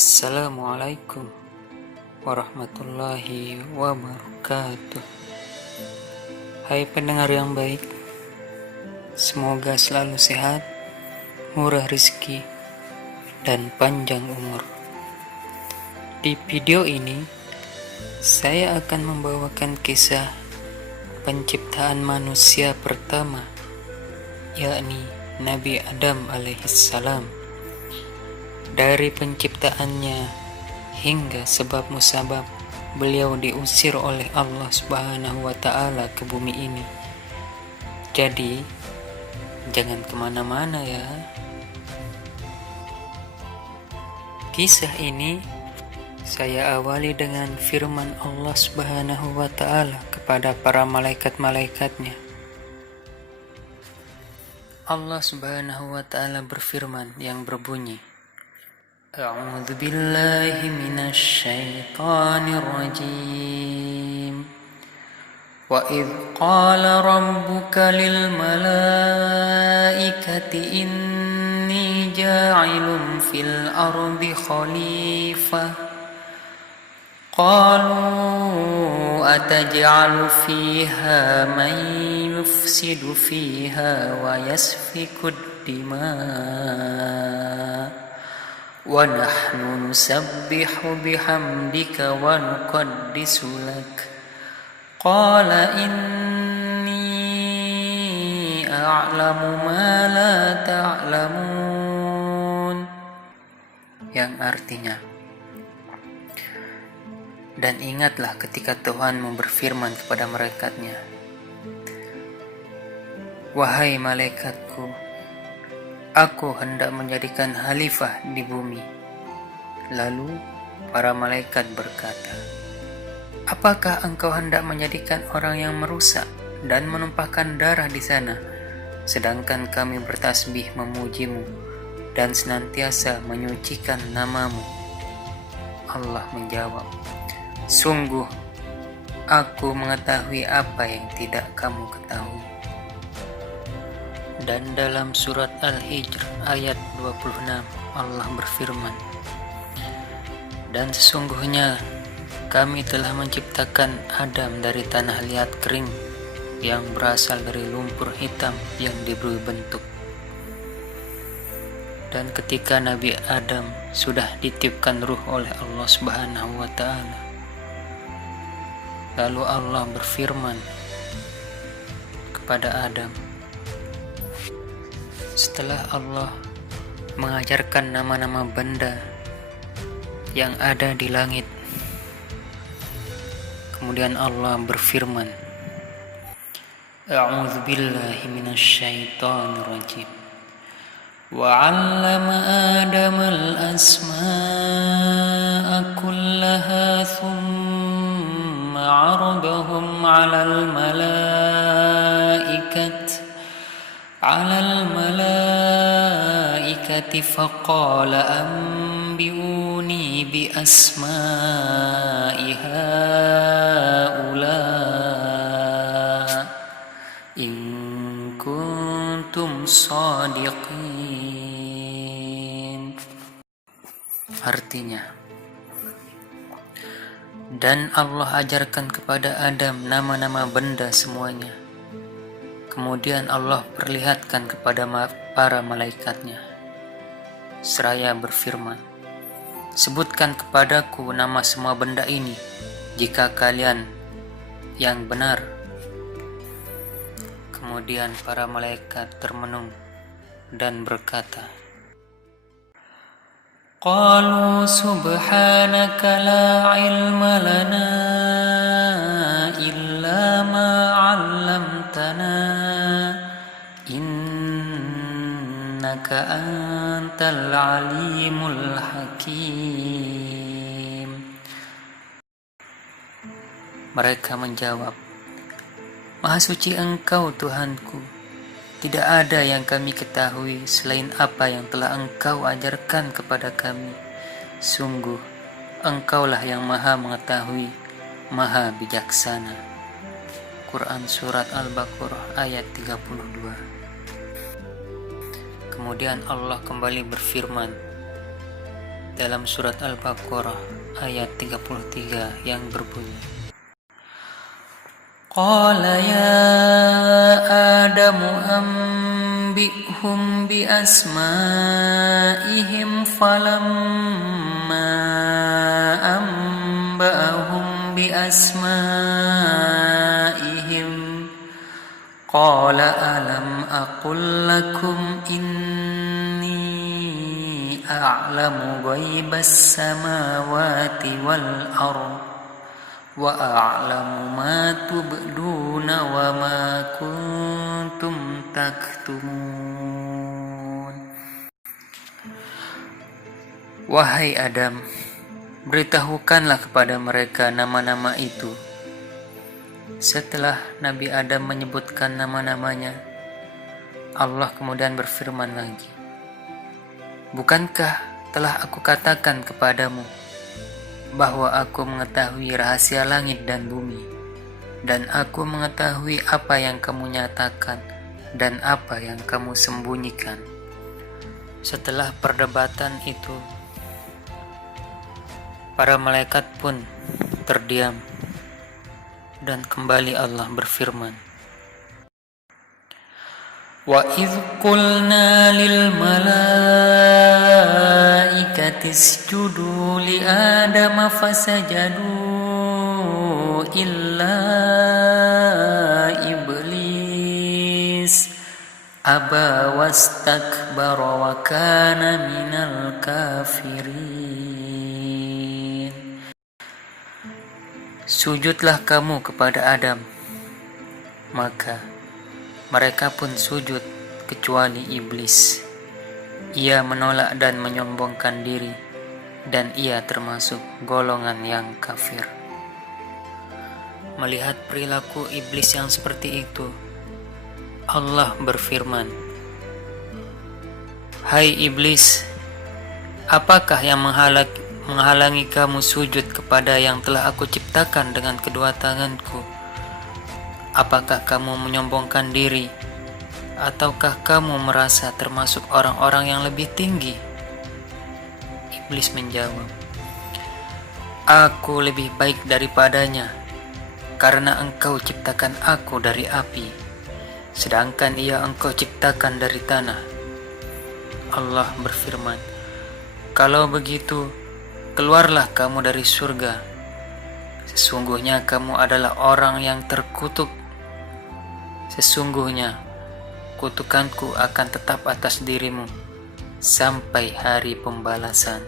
Assalamualaikum warahmatullahi wabarakatuh. Hai pendengar yang baik, semoga selalu sehat, murah rezeki, dan panjang umur. Di video ini, saya akan membawakan kisah penciptaan manusia pertama, yakni Nabi Adam alaihissalam. Dari penciptaannya hingga sebab musabab beliau diusir oleh Allah Subhanahu wa Ta'ala ke bumi ini. Jadi, jangan kemana-mana ya. Kisah ini saya awali dengan firman Allah Subhanahu wa Ta'ala kepada para malaikat-malaikatnya. Allah Subhanahu wa Ta'ala berfirman yang berbunyi, A'udzu billahi minasy syaithanir rajim. Wa idz qala rabbuka lil malaikati inni ja'ilun fil ardi khalifah. Qalu ataj'alu fiha man yufsidu fiha wa yasfiku ad-dima' wa nahnu nusabbihu bihamdika wa nuqaddisu lak. Qala inni a'lamu ma la ta'lamun. Yang artinya, dan ingatlah ketika Tuhanmu berfirman kepada malaikatnya, wahai malaikatku, aku hendak menjadikan khalifah di bumi. Lalu para malaikat berkata, apakah engkau hendak menjadikan orang yang merusak dan menumpahkan darah di sana, sedangkan kami bertasbih memujimu dan senantiasa menyucikan namamu? Allah menjawab, sungguh aku mengetahui apa yang tidak kamu ketahui. Dan dalam surat Al-Hijr ayat 26 Allah berfirman, dan sesungguhnya kami telah menciptakan Adam dari tanah liat kering yang berasal dari lumpur hitam yang diberi bentuk. Dan ketika Nabi Adam sudah ditiupkan ruh oleh Allah Subhanahu wa Ta'ala, lalu Allah berfirman kepada Adam, setelah Allah mengajarkan nama-nama benda yang ada di langit, kemudian Allah berfirman, A'udzu billahi minasy syaithanir rajim. Wa 'allama Adama al-asma'a kullaha thumma 'aradahum 'alal malaikati faqala anbi'uni bi asma'i haula in kuntum shadiqin. Artinya, dan Allah ajarkan kepada Adam nama-nama benda semuanya. Kemudian Allah perlihatkan kepada para malaikatnya, seraya berfirman, sebutkan kepadaku nama semua benda ini jika kalian yang benar. Kemudian para malaikat termenung dan berkata, Qalu subhanaka la ilma lana illa ma 'allamtana innaka antal alimul hakim. Mereka menjawab, Maha suci Engkau Tuhanku, tidak ada yang kami ketahui selain apa yang telah Engkau ajarkan kepada kami. Sungguh Engkaulah yang maha mengetahui, maha bijaksana. Quran Surat Al-Baqarah ayat 32. Kemudian Allah kembali berfirman, dalam surat Al-Baqarah ayat 33 yang berbunyi, Qala ya Adamu anbi'hum bi asma'ihim falamma anba'ahum bi asma'ihim qala alam aqul lakum inni a'lamu ghaibas samawati wal ardh wa a'lamu ma tubduna wa ma kuntum taktumun. Wahai Adam, beritahukanlah kepada mereka nama-nama itu. Setelah Nabi Adam menyebutkan nama-namanya, Allah kemudian berfirman lagi, Bukankah telah aku katakan kepadamu bahwa aku mengetahui rahasia langit dan bumi, dan aku mengetahui apa yang kamu nyatakan dan apa yang kamu sembunyikan. Setelah perdebatan itu, para malaikat pun terdiam, dan kembali Allah berfirman, Wa idh qulna lil malaikati isjudu li Adama fasajadu illa iblis aba wastakbara wa kana minal kafirin. Sujudlah kamu kepada Adam. Maka mereka pun sujud kecuali iblis. Ia menolak dan menyombongkan diri, dan ia termasuk golongan yang kafir. Melihat perilaku iblis yang seperti itu, Allah berfirman, Hai iblis, apakah yang menghalangi kamu sujud kepada yang telah aku ciptakan dengan kedua tanganku? Apakah kamu menyombongkan diri, ataukah kamu merasa termasuk orang-orang yang lebih tinggi? Iblis menjawab, Aku lebih baik daripadanya, karena engkau ciptakan aku dari api, sedangkan ia engkau ciptakan dari tanah. Allah berfirman, Kalau begitu, keluarlah kamu dari surga. Sesungguhnya kamu adalah orang yang terkutuk. Sesungguhnya kutukanku akan tetap atas dirimu sampai hari pembalasan.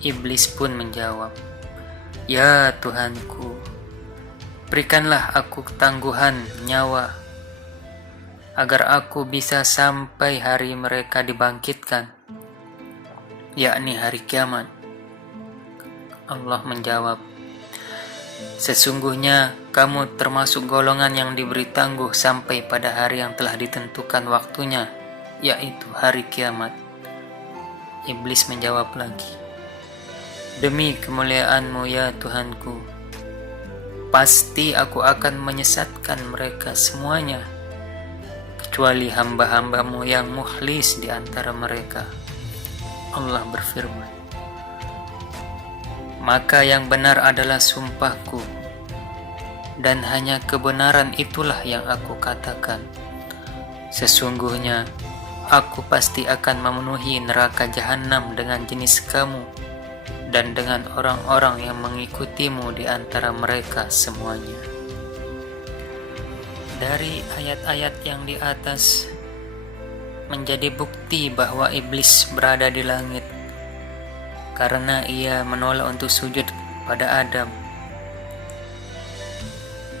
Iblis pun menjawab, Ya Tuhanku, berikanlah aku ketangguhan nyawa agar aku bisa sampai hari mereka dibangkitkan, yakni hari kiamat. Allah menjawab, Sesungguhnya kamu termasuk golongan yang diberi tangguh sampai pada hari yang telah ditentukan waktunya, yaitu hari kiamat. Iblis menjawab lagi, Demi kemuliaan-Mu ya Tuhanku, pasti aku akan menyesatkan mereka semuanya, kecuali hamba-hamba-Mu yang mukhlis di antara mereka. Allah berfirman, Maka yang benar adalah sumpahku, dan hanya kebenaran itulah yang aku katakan. Sesungguhnya aku pasti akan memenuhi neraka jahanam dengan jenis kamu dan dengan orang-orang yang mengikutimu di antara mereka semuanya. Dari ayat-ayat yang di atas menjadi bukti bahwa iblis berada di langit karena ia menolak untuk sujud pada Adam.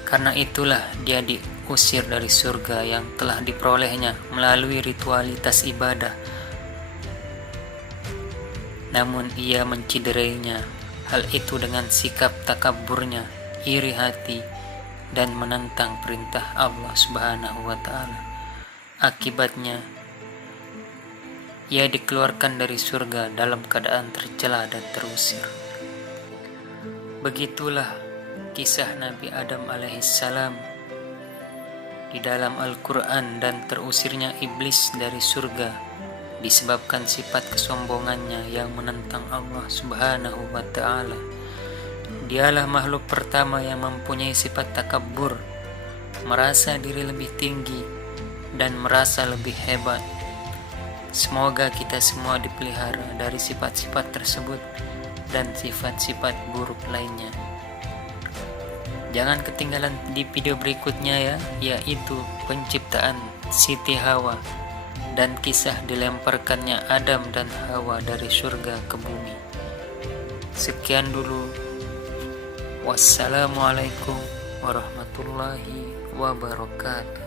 Karena itulah dia diusir dari surga yang telah diperolehnya melalui ritualitas ibadah. Namun ia menciderainya, hal itu dengan sikap takaburnya, iri hati, dan menentang perintah Allah Subhanahu wa Ta'ala. Akibatnya ia dikeluarkan dari surga dalam keadaan tercela dan terusir. Begitulah kisah Nabi Adam alaihissalam di dalam Al-Quran dan terusirnya iblis dari surga disebabkan sifat kesombongannya yang menentang Allah Subhanahu wa Ta'ala. Dialah makhluk pertama yang mempunyai sifat takabur, merasa diri lebih tinggi dan merasa lebih hebat. Semoga kita semua dipelihara dari sifat-sifat tersebut dan sifat-sifat buruk lainnya. Jangan ketinggalan di video berikutnya ya, yaitu penciptaan Siti Hawa dan kisah dilemparkannya Adam dan Hawa dari surga ke bumi. Sekian dulu. Wassalamualaikum warahmatullahi wabarakatuh.